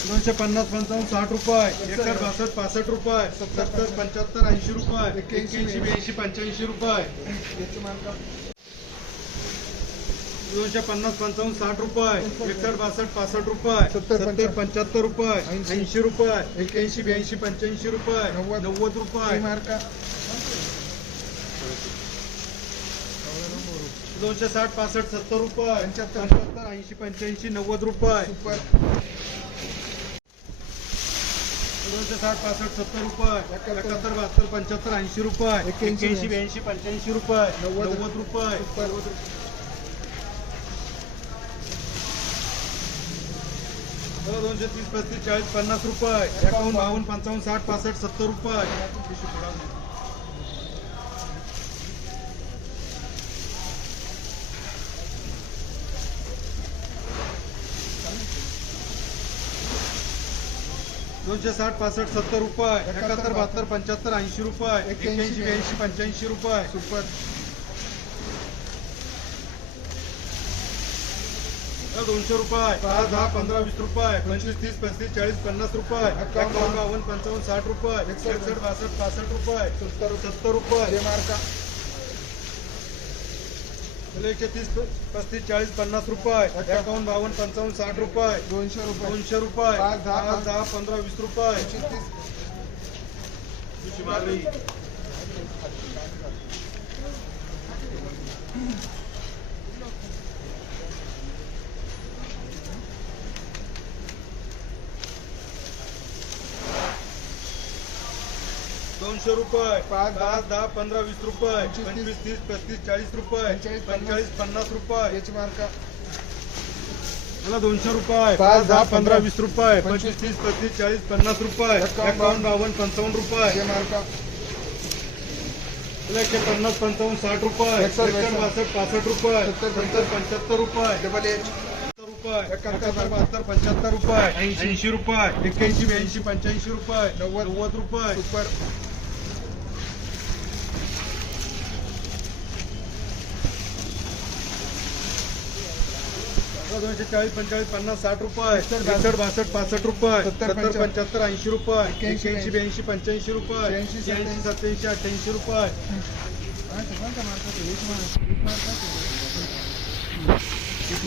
दोनशे पन्नास पंचावन्न साठ रुपये. एकसष्ट बासष्ट पासष्ट रुपये. सत्तर पंच्याहत्तर ऐंशी रुपये. एक्क्याऐंशी ब्याऐंशी पंच्याऐंशी रुपये. दोनशे पन्नास पंचावन्न साठ रुपये. एकसष्ट बासष्ट पासष्ट रुपये. सत्तर, पंच्याहत्तर रुपये. ऐंशी. रुपये. एक्क्याऐंशी ब्याऐंशी पंच्याऐंशी रुपये. नव्वद. नव्वद रुपये. मार्का. दोनशे साठ पासष्ट सत्तर रुपये. पंच्याहत्तर. ऐंशी पंच्याऐंशी नव्वद रुपये. दोनशे साठ पासष्ट सत्तर रुपये. एकाहत्तर बहात्तर पंच्याहत्तर ऐंशी रुपये. एक्क्याऐंशी, ब्याऐंशी पंच्याऐंशी रुपये. नव्वद. नव्वद रुपये. दोनशे तीस पस्तीस चाळीस पन्नास रुपये. एकावन्न बावन्न पंचावन्न साठ पासष्ट सत्तर रुपये. दोनशे साठ पासष्ट सत्तर रुपये. एकाहत्तर बहात्तर पंच्याहत्तर ऐंशी रुपये. एक्क्याऐंशी ब्याऐंशी पंच्याऐंशी रुपये. सुपर. दोनशे रुपये. पाच दहा पंधरा वीस रुपये. पंचवीस तीस पस्तीस चाळीस पन्नास रुपये. एकावन्न. बावन्न पंचावन्न साठ रुपये. एकसष्ट. बासष्ट पासष्ट रुपये. सत्तर. सत्तर रुपये. मार्का एकशे तीस पस्तीस चाळीस पन्नास रुपये. एकावन्न बावन्न पंचावन्न साठ रुपये. दोनशे रुपये. दोनशे रुपये. दहा, दहा पंधरा वीस रुपये. तीस. दोनशे रुपये पाच, दहा, दहा पंधरा वीस रुपये पंचवीस, तीस. पस्तीस चाळीस रुपये पंचेचाळीस, पन्नास. रुपये. याची मार्का मला दोनशे रुपये पाच, दहा पंधरा वीस रुपये पंचवीस, तीस पस्तीस चाळीस पन्नास रुपये एकावन्न, बावन्न पंचावन्न रुपये. मार्का एकशे पन्नास पंचावन्न साठ रुपये. एकसष्ट बासष्ट. पासष्ट रुपये. सत्तर, पंच्याहत्तर रुपये. Double H. रुपये. बहात्तर पंच्याहत्तर रुपये. ऐंशी. रुपये. एक्क्याऐंशी ब्याऐंशी पंच्याऐंशी रुपये. नव्वद. नव्वद रुपये. दोनशे चाळीस पंचेचाळीस पन्नास साठ रुपये. एकसष्ट बासष्ट. पासष्ट रुपये. सत्तर, पंच्याहत्तर, ऐंशी रुपये. एक्क्याऐंशी ब्याऐंशी. पंच्याऐंशी रुपये. शहाऐंशी सत्याऐंशी अठ्ठ्याऐंशी रुपये.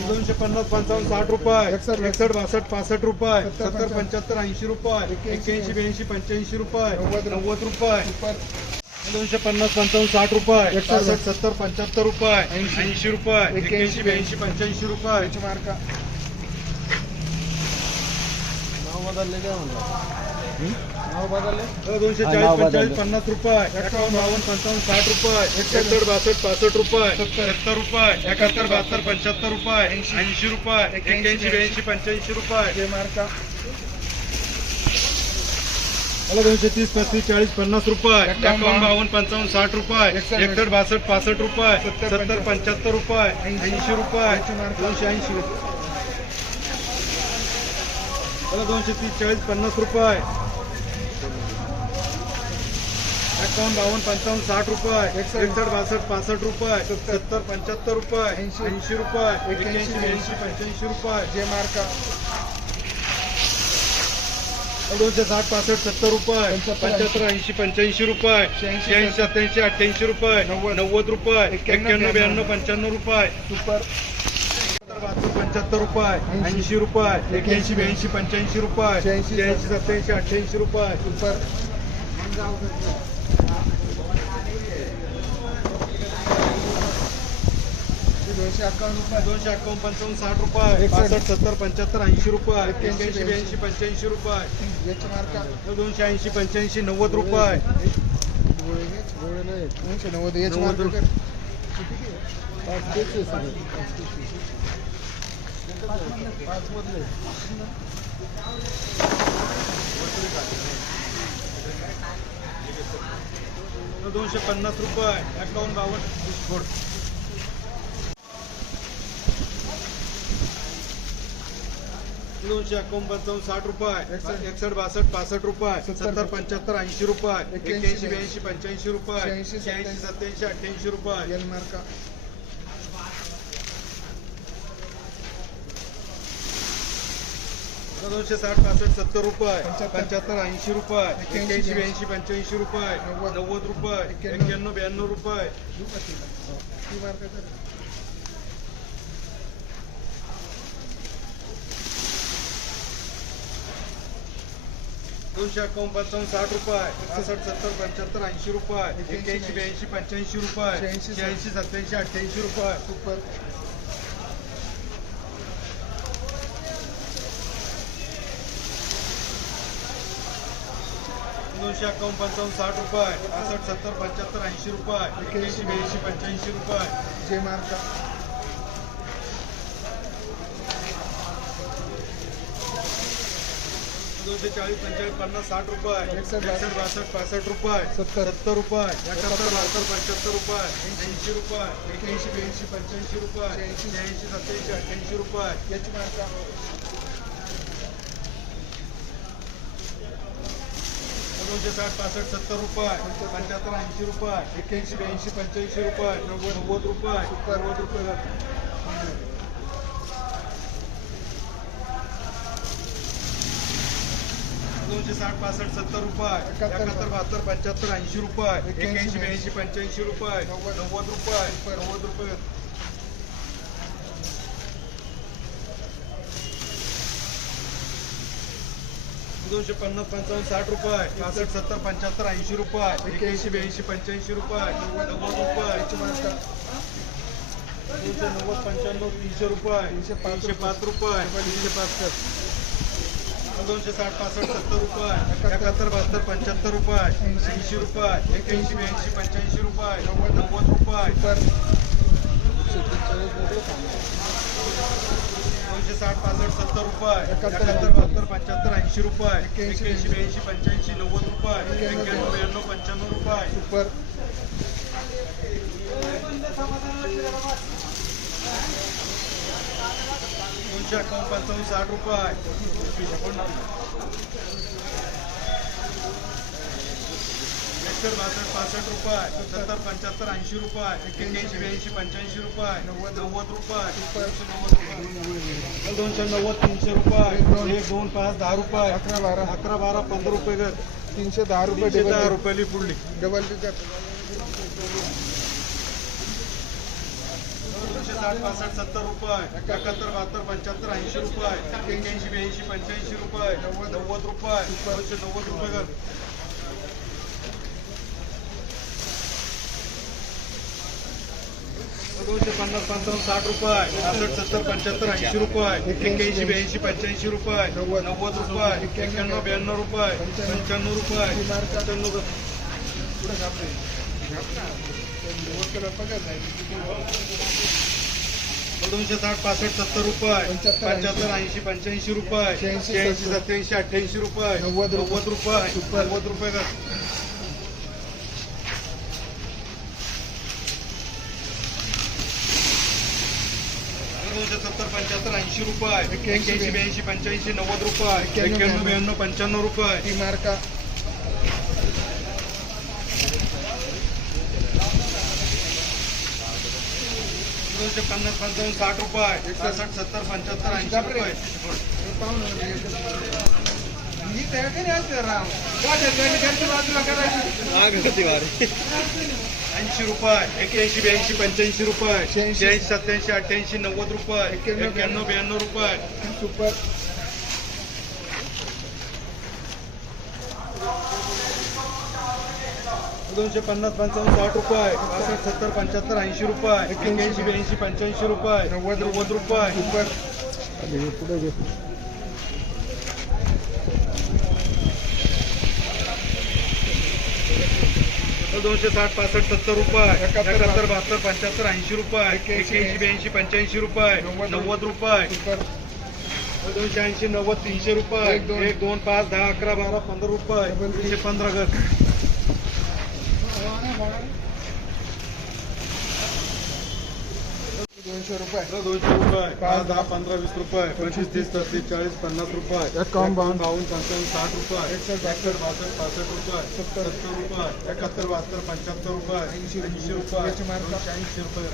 दोनशे पन्नास पंचावन्न साठ रुपये. एकसष्ट, एकसष्ट बासष्ट पासष्ट रुपये. सत्तर, पंच्याहत्तर ऐंशी रुपये. एक्क्याऐंशी, ब्याऐंशी पंच्याऐंशी रुपये. नव्वद, नव्वद रुपये. दोनशे पन्नास पंचावन्न साठ रुपये. एकसष्ट, सत्तर पंच्याहत्तर रुपये. ऐंशी, ऐंशी रुपये. एक्क्याऐंशी, ब्याऐंशी. पंच्याऐंशी रुपये. याची मार्का नाव बदलले काय नाव बदलले? दोनशे चाळीस पंचेचाळीस पन्नास रुपये. एकावन्न बावन्न पंचावन्न साठ रुपये. एकसष्ट बासष्ट पासष्ट रुपये. सत्तर. रुपये. एकाहत्तर बहात्तर पंच्याहत्तर रुपये. ऐंशी रुपये. एक्क्याऐंशी ब्याऐंशी. पंच्याऐंशी रुपये. हे मार्का मला दोनशे तीस पस्तीस चाळीस पन्नास रुपये. एकावन्न बावन्न पंचावन्न साठ रुपये. एकसष्ट. बासष्ट पासष्ट रुपये. सत्तर, पंच्याहत्तर रुपये. ऐंशी. रुपये. ऐंशी. दोनशे ऐंशी मला दोनशे तीस चाळीस पन्नास रुपये. एकावन्न बावन्न पंचावन्न साठ रुपये. एकसष्ट. बासष्ट पासष्ट रुपये. सत्तर. पंच्याहत्तर रुपये. ऐंशी. ऐंशी रुपये. एक्क्याऐंशी, ब्याऐंशी. पंच्याऐंशी रुपये. जे मार्का. दोनशे साठ पासष्ट सत्तर रुपये पंच्याहत्तर, ऐंशी पंच्याऐंशी रुपये शहाऐंशी, सत्याऐंशी अठ्ठ्याऐंशी रुपये नव्वद. नव्वद रुपये एक्क्याण्णव, ब्याण्णव पंच्याण्णव रुपये सुपर. पंच्याहत्तर रुपये ऐंशी. रुपये एक्क्याऐंशी ब्याऐंशी पंच्याऐंशी रुपये शहाऐंशी, शहाऐंशी सत्याऐंशी अठ्ठ्याऐंशी रुपये. सुपर. दोनशे अकावन्न रुपये. दोनशे अकावन्न पंचावन्न साठ रुपये. पासष्ट सत्तर पंच्याहत्तर ऐंशी रुपये. एक्क्याऐंशी, ब्याऐंशी. पंच्याऐंशी रुपये. दोनशे ऐंशी पंच्याऐंशी नव्वद रुपये. दोनशे नव्वद याची मार्का दोनशे पन्नास रुपये. अकावन्न बावन्न दोनशे एकावन्न पंचावन्न साठ रुपये एकसष्ट. बासष्ट पासष्ट रुपये सत्तर. पंच्याहत्तर ऐंशी रुपये एक्क्याऐंशी, ब्याऐंशी पंच्याऐंशी रुपये शहाऐंशी, सत्याऐंशी अठ्ठ्याऐंशी रुपये मार्का दोनशे साठ पासष्ट सत्तर रुपये पंच्याहत्तर. ऐंशी रुपये एक्क्याऐंशी, ब्याऐंशी पंच्याऐंशी रुपये नव्वद. रुपये. एक्क्याण्णव ब्याण्णव रुपये देऊ का तिला? हो. ती मार्क कर. दोनशे अकावन्न पंचावन्न साठ रुपये पासष्ट सत्तर पंच्याहत्तर ऐंशी रुपये एक्क्याऐंशी ब्याऐंशी पंच्याऐंशी रुपये शहाऐंशी, सत्याऐंशी अठ्ठ्याऐंशी रुपये दोनशे अकावन्न पंचावन्न साठ रुपये पासष्ट सत्तर पंच्याहत्तर ऐंशी रुपये एक्क्याऐंशी ब्याऐंशी पंच्याऐंशी रुपये जे मार्क चाळीस पंचेचाळीस पन्नास साठ रुपये. एकसष्ट, बासष्ट. पासष्ट रुपये. सत्तर. सत्तर रुपये. एकाहत्तर बहात्तर पंच्याहत्तर रुपये. ऐंशी. रुपये. एक्क्याऐंशी. ब्याऐंशी पंच्याऐंशी रुपये. शहाऐंशी. शहाऐंशी सत्याऐंशी अठ्ठ्याऐंशी रुपये. याची दोनशे साठ पासष्ट सत्तर रुपये. पंच्याहत्तर ऐंशी रुपये. एक्क्याऐंशी. ब्याऐंशी पंच्याऐंशी रुपये. नव्वद नव्वद रुपये. नव्वद रुपये. दोनशे साठ पासष्ट सत्तर रुपये. एकाहत्तर. बहात्तर पंच्याहत्तर ऐंशी रुपये. एक्क्याऐंशी ब्याऐंशी पंच्याऐंशी रुपये. नव्वद. नव्वद रुपये. नव्वद. रुपये. दोनशे पन्नास पंचावन्न साठ रुपये. पासष्ट सत्तर पंच्याहत्तर ऐंशी रुपये. एक्क्याऐंशी ब्याऐंशी पंच्याऐंशी रुपये. नव्वद रुपये. दोनशे नव्वद पंच्याण्णव तीनशे रुपये. तीनशे पाच तीनशे पाच रुपये. तीनशे पासष्ट दोनशे साठ पासष्ट सत्तर रुपये एकाहत्तर बहात्तर पंच्याहत्तर रुपये ऐंशी रुपये एक्याऐंशी ब्याऐंशी पंच्याऐंशी रुपये नव्वद नव्वद रुपये दोनशे साठ पासष्ट सत्तर रुपये एकाहत्तर. बहात्तर पंच्याहत्तर ऐंशी रुपये एक्याऐंशी ब्याऐंशी पंच्याऐंशी नव्वद रुपये एक्क्याण्णव, एक्क्याण्णव ब्याण्णव पंच्याण्णव रुपये अकावन्न पंचावन्न साठ रुपये बासष्ट पासष्ट रुपये सत्तर पंच्याहत्तर ऐंशी रुपये एक्क्याऐंशी ब्याऐंशी पंच्याऐंशी रुपये नव्वद नव्वद रुपये दोनशे नव्वद तीनशे रुपये एक दोन पाच दहा रुपये अकरा बारा. अकरा बारा पंधरा रुपये तीनशे दहा रुपये दहा रुपयाली पुढली. डबल टिकट दोनशे साठ पासष्ट सत्तर रुपये एकाहत्तर बहात्तर पंच्याहत्तर ऐंशी रुपये एक्क्याऐंशी ब्याऐंशी पंच्याऐंशी रुपये नव्वद नव्वद रुपये दोनशे नव्वद रुपये कर दोनशे पन्नास पंचावन्न साठ रुपये पासष्ट सत्तर पंच्याहत्तर ऐंशी रुपये एक्क्याऐंशी ब्याऐंशी पंच्याऐंशी रुपये नव्वद. नव्वद रुपये एक्क्याण्णव ब्याण्णव रुपये पंच्याण्णव रुपये पंच्याण्णव पुढे घाबरे. दोनशे साठ पासष्ट सत्तर रुपये पंच्याहत्तर, ऐंशी पंच्याऐंशी रुपये शहाऐंशी, सत्याऐंशी अठ्ठ्याऐंशी रुपये नव्वद रुपये. नव्वद रुपये. नव्वद रुपये का दोनशे सत्तर पंच्याहत्तर ऐंशी रुपये एक्क्याऐंशी, एक्क्याऐंशी ब्याऐंशी. पंच्याऐंशी नव्वद रुपये एक्क्याण्णव, ब्याण्णव पंच्याण्णव रुपये. ती मार्का दोनशे पन्नास पंचावन्न साठ रुपये. पासष्ट सत्तर पंच्याहत्तर ऐंशी रुपये. ऐंशी रुपये एक्क्याऐंशी ब्याऐंशी पंच्याऐंशी रुपये. शहाऐंशी. सत्याऐंशी अठ्ठ्याऐंशी नव्वद रुपये. एक्क्याण्णव ब्याण्णव रुपये. दोनशे पन्नास पंचावन्न साठ रुपये. पासष्ट सत्तर पंच्याहत्तर ऐंशी रुपये. एक्क्याऐंशी ब्याऐंशी पंच्याऐंशी रुपये. नव्वद नव्वद रुपये. पुढे दोनशे साठ पासष्ट सत्तर रुपये. एकाहत्तर, बहात्तर पंच्याहत्तर ऐंशी रुपये. एक्क्याऐंशी, ब्याऐंशी पंच्याऐंशी रुपये. नव्वद. नव्वद रुपये. दोनशे ऐंशी नव्वद तीनशे रुपये. एक, दोन. पाच दहा अकरा बारा पंधरा रुपये. तीनशे पंधरा घर. दोनशे रुपये. दोनशे रुपये. पाच दहा पंधरा वीस रुपये. पंचवीस तीस पस्तीस चाळीस पन्नास रुपये. एकावन्न, बावन्न. बावन्न पंचावन्न साठ रुपये. एकसष्ट, एकसष्ट बासष्ट पासष्ट रुपये. सत्तर. सत्तर रुपये. एकाहत्तर बहात्तर पंच्याहत्तर रुपये. ऐंशी, ऐंशी रुपये. याची मार्क. दोनशे ऐंशी रुपये.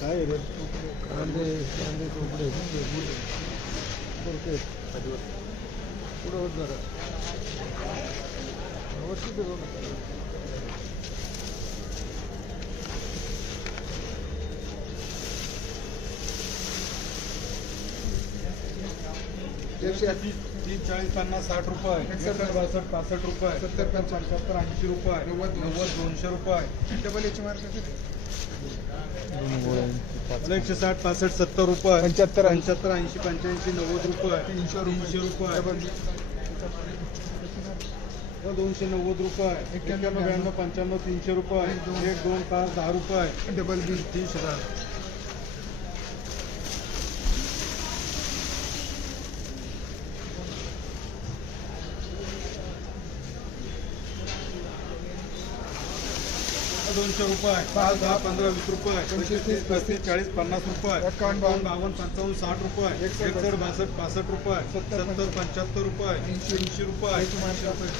काय रे? कांदे कांदे पुढे होत जरा व्यवस्थित तीस चाळीस पन्नास साठ रुपये. एकसष्ट बासष्ट पासष्ट रुपये. सत्तर, पंच्याहत्तर ऐंशी रुपये. नव्वद, नव्वद. दोनशे रुपये. डबल याची मार्क किती? एकशे साठ पासष्ट सत्तर रुपये पंच्याहत्तर. पंच्याहत्तर ऐंशी पंच्याऐंशी नव्वद रुपये तीनशे रुपये. तीनशे रुपये डबल दोनशे नव्वद रुपये एक्क्याण्णव ब्याण्णव पंच्याण्णव तीनशे रुपये एक, दोन. पाच दहा रुपये डबल बी तीनशे दहा दोनशे रुपये पाच दहा पंधरा वीस रुपये पंचवीस, तीस पस्तीस चाळीस पन्नास रुपये एकावन्न, बावन्न. बावन्न पंचावन्न साठ रुपये एकसष्ट, बासष्ट पासष्ट रुपये सत्तर, पंच्याहत्तर रुपये ऐंशी, ऐंशी रुपये मार्क रुपये.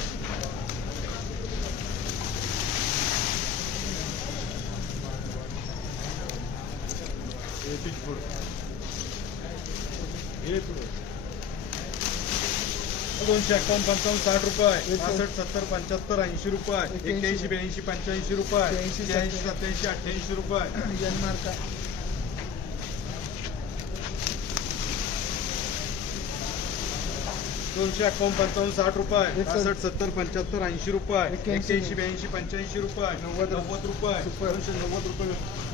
दोनशे एकावन्न पंचावन्न साठ रुपये पासष्ट सत्तर पंच्याहत्तर ऐंशी रुपये एक्क्याऐंशी, ब्याऐंशी पंच्याऐंशी रुपये त्र्याऐंशी, त्र्याऐंशी सत्याऐंशी अठ्ठ्याऐंशी रुपये. दोनशे एकावन्न पंचावन्न साठ रुपये. पासष्ट सत्तर पंच्याहत्तर ऐंशी रुपये एक्क्याऐंशी, ब्याऐंशी पंच्याऐंशी रुपये नव्वद, नव्वद रुपये रुपये. दोनशे नव्वद रुपये.